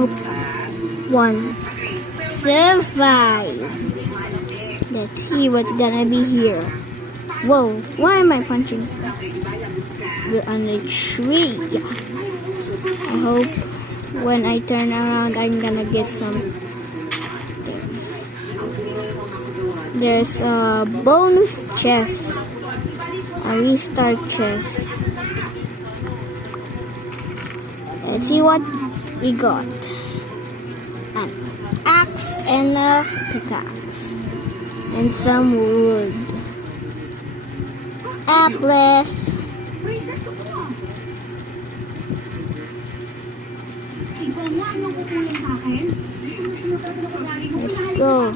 1 survive. Let's see what's gonna be here. Whoa, why am I punching? We're on a tree. I hope when I turn around I'm gonna get some. There's a bonus chest, a restart chest. Let's see what we got. An axe and a pickaxe and some wood. Apples. Let's go.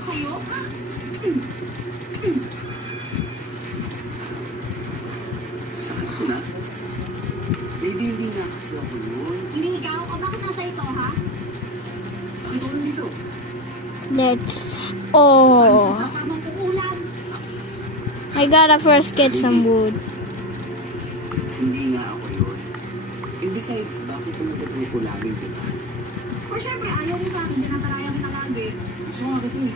Sakit ko na? Hindi nga kasi ako yun. Hindi ikaw? O bakit nasa ito, ha? Bakit ako nandito? Napamang uulan. I gotta first get some wood. Hindi nga ako yun. And besides, bakit tumagatuloy ko laging kita? O syempre, ayaw mo sa akin. Dinatalayan mo na lagi. Gusto nga kita eh.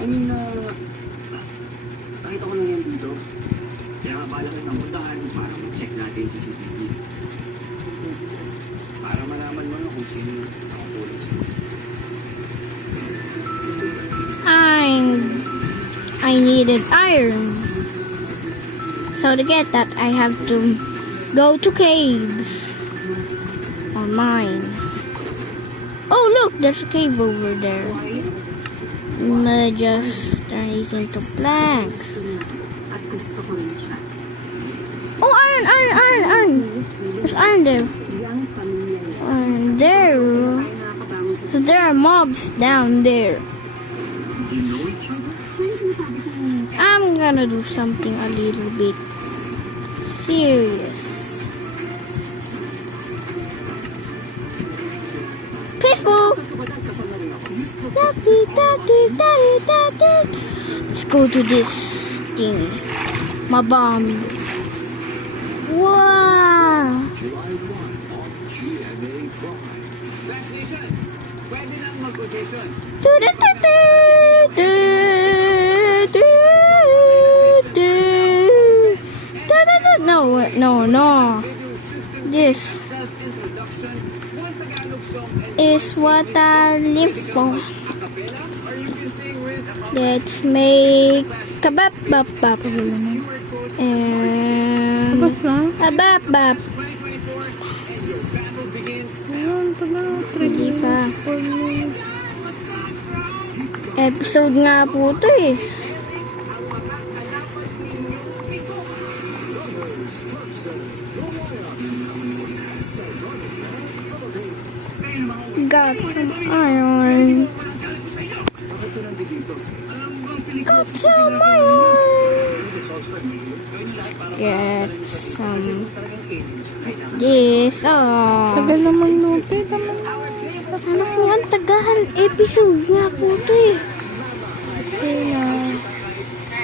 I mean, nakita ko lang yan dito. Kaya nga bala kitang puntahan para mag-check natin yung CCTV. Para malaman mo na kung sino nakatulog sa I needed iron. So to get that, I have to go to caves or mine. Oh look, there's a cave over there. And I just turn these into planks. At gusto ko rin siya. Oh, iron! There's iron there. Yang pamilya niya. And there. Ay nakakabangon sa... So there are mobs down there. You know each other? So yung sinasabi ko I'm gonna do something a little bit serious. Peaceful. Daddy. Let's go to this thingy. My bomb. Wow. July 1 on GMA Prime. Translation! Pwede lang mag-audition. No. This is what I live for. Let's make kabab and abab. Hindi pa. Episode nga po ito eh. Got some iron. Got some iron. Get some this. Tagal naman lupit. Ano po ang tagahan episode nga po ito eh.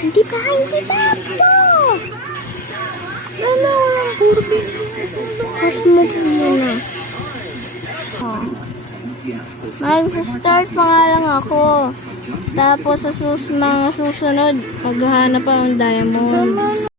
Hindi pa ito. Ano lang puro bukas mo po muna. Mag-start pa nga lang ako. Tapos sa mga susunod, maghahanap pa ng diamond.